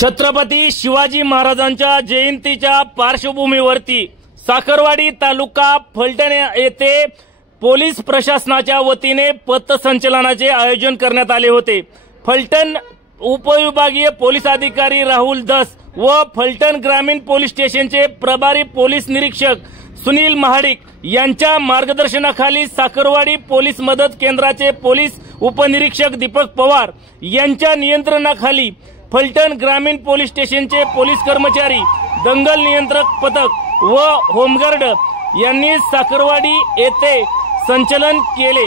छत्रपती शिवाजी महाराजांच्या जयंतीच्या पार्श्वभूमीवरती साखरवाडी तालुका फलटण येथे पोलीस प्रशासनाच्या वतीने पथसंचलनाचे आयोजन करण्यात आले होते। फलटण उपविभागीय पोलीस अधिकारी राहुल दस व फलटण ग्रामीण पोलीस स्टेशनचे प्रभारी पोलीस निरीक्षक सुनील महाडिक यांच्या मार्गदर्शनाखाली साखरवाडी पोलीस मदत केंद्राचे पोलीस उपनिरीक्षक दीपक पवार यांच्या नियंत्रणाखाली फलटण ग्रामीण पोलीस स्टेशनचे पोलीस कर्मचारी, दंगल नियंत्रक पथक व होमगार्ड यांनी साखरवाडी येथे संचलन केले।